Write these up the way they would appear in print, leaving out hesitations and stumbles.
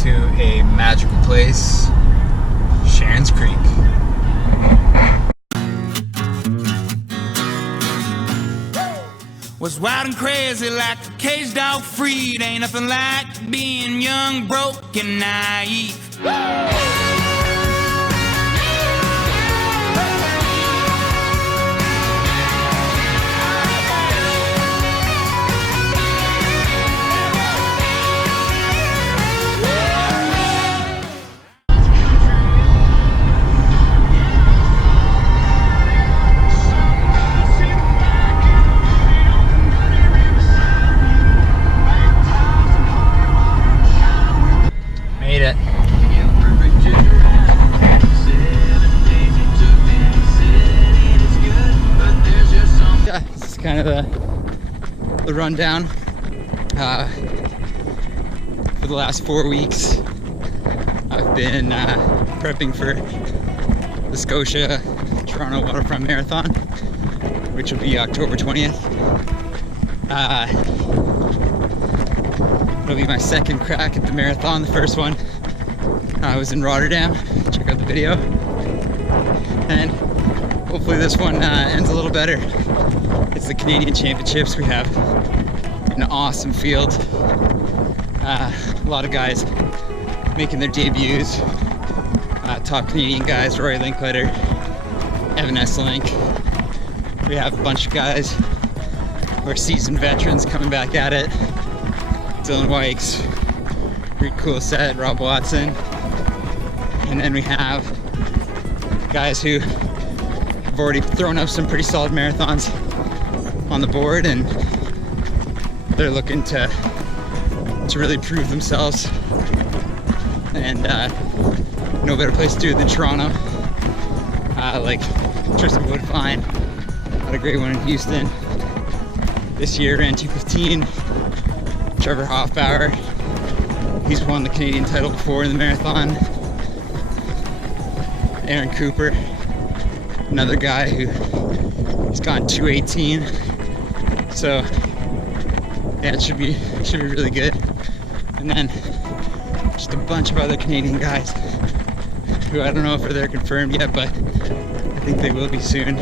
to a magical place, Sharon's Creek. Was wild and crazy like a caged dog freed. Ain't nothing like being young, broke, and naive. Made it. Yeah, this is kind of the rundown for the last 4 weeks. I've been prepping for the Scotia Toronto Waterfront Marathon, which will be October 20th. It'll be my second crack at the marathon. The first one I was in Rotterdam. Check out the video. And hopefully this one ends a little better. It's the Canadian Championships. We have an awesome field. A lot of guys making their debuts. Top Canadian guys, Roy Linkletter, Evan Esselink. We have a bunch of guys who are seasoned veterans coming back at it. Dylan Wykes, Reed Coolset, Rob Watson, and then we have guys who have already thrown up some pretty solid marathons on the board, and they're looking to really prove themselves. And no better place to do it than Toronto. Like Tristan Woodfine had a great one in Houston this year, ran 2:15. Trevor Hoffbauer, he's won the Canadian title before in the marathon. Aaron Cooper, another guy who's gone 2:18. So yeah, it should be really good. And then just a bunch of other Canadian guys who I don't know if they're confirmed yet, but I think they will be soon.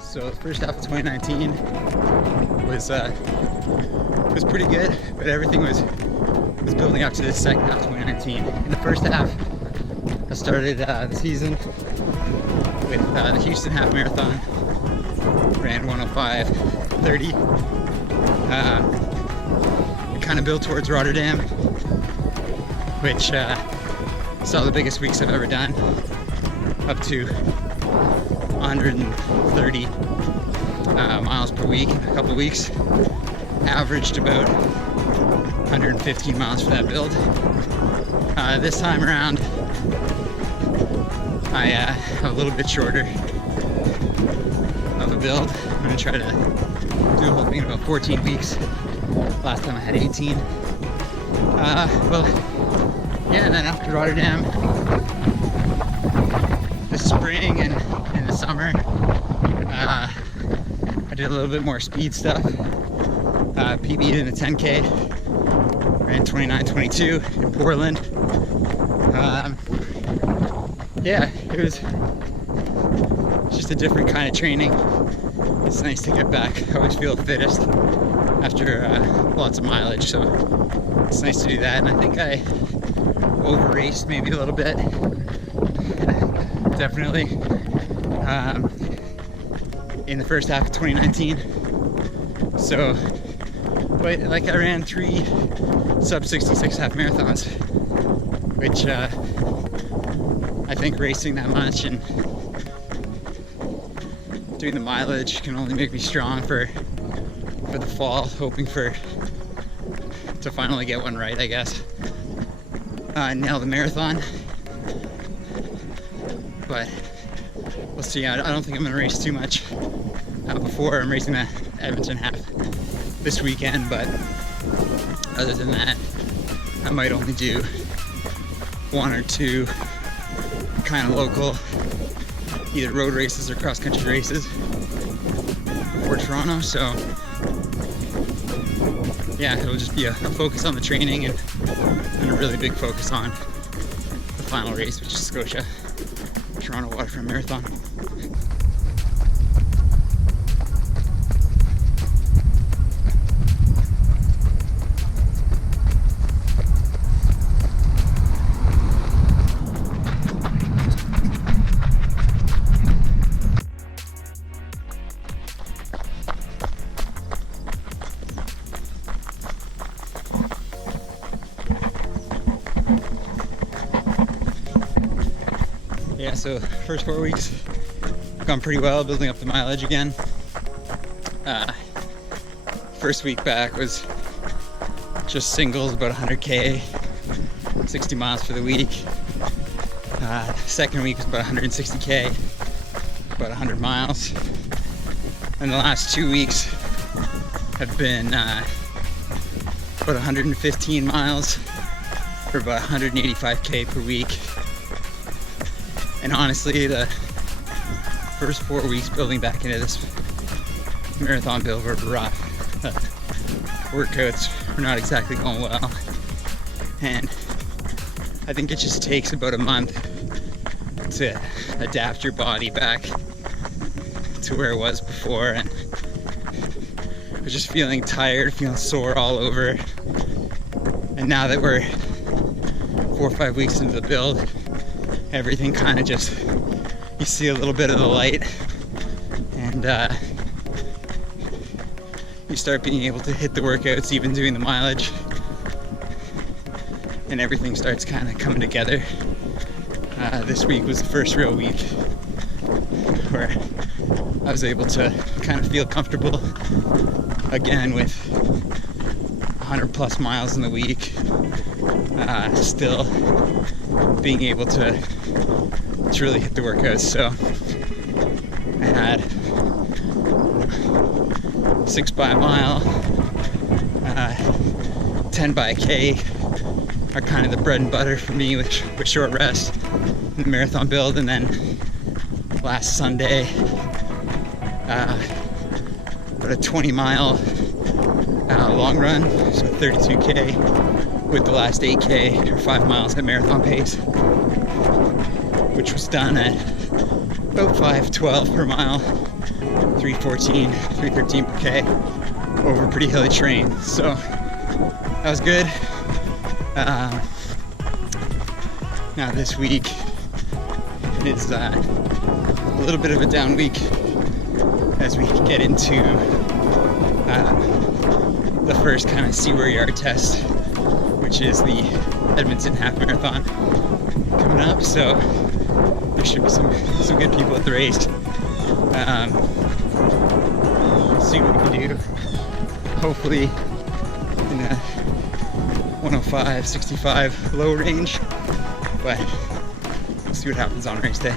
So the first half of 2019 was pretty good, but everything was building up to the second half of 2019. In the first half, I started the season with the Houston Half Marathon, ran 1:05:30. We kind of built towards Rotterdam, which saw the biggest weeks I've ever done, up to 130 miles per week in a couple weeks. Averaged about 115 miles for that build. This time around, I have a little bit shorter of a build. I'm going to try to do the whole thing in about 14 weeks. Last time I had 18. Well, yeah, and then after Rotterdam, this spring and in the summer, I did a little bit more speed stuff. PB'd in a 10K, ran 29:22 in Portland. Yeah, it was just a different kind of training. It's nice to get back. I always feel fittest after lots of mileage, so it's nice to do that. And I think I over-raced maybe a little bit. Definitely in the first half of 2019. So, but like I ran 3 sub-66 half marathons, which I think racing that much and doing the mileage can only make me strong for the fall, hoping to finally get one right, I guess. Nail the marathon, but we'll see. I don't think I'm gonna race too much before. I'm racing the Edmonton half this weekend, but other than that, I might only do 1 or 2 kind of local, either road races or cross-country races for Toronto. So yeah, it'll just be a focus on the training and a really big focus on the final race, which is Scotia Toronto Waterfront Marathon. Yeah, so first 4 weeks gone pretty well, building up the mileage again. First week back was just singles, about 100k, 60 miles for the week. Second week was about 160k, about 100 miles. And the last 2 weeks have been about 115 miles for about 185k per week. And honestly, the first 4 weeks building back into this marathon build were rough. Workouts were not exactly going well. And I think it just takes about a month to adapt your body back to where it was before. And I was just feeling tired, feeling sore all over. And now that we're 4 or 5 weeks into the build, everything kind of just, you see a little bit of the light, and you start being able to hit the workouts, even doing the mileage, and everything starts kind of coming together. This week was the first real week where I was able to kind of feel comfortable again with 100 plus miles in the week, still being able to really hit the workouts. So I had 6 by a mile, 10 by a K are kind of the bread and butter for me with short rest in the marathon build. And then last Sunday, about a 20-mile long run, so 32k with the last 8k or 5 miles at marathon pace, which was done at about 5:12 per mile, 3:14, 3:13 per k over pretty hilly terrain. So that was good. Now this week is a little bit of a down week as we get into the first kind of see where you are test, which is the Edmonton Half Marathon coming up. So there should be some good people at the race. See what we can do. Hopefully in a 105, 65 low range, but we'll see what happens on race day.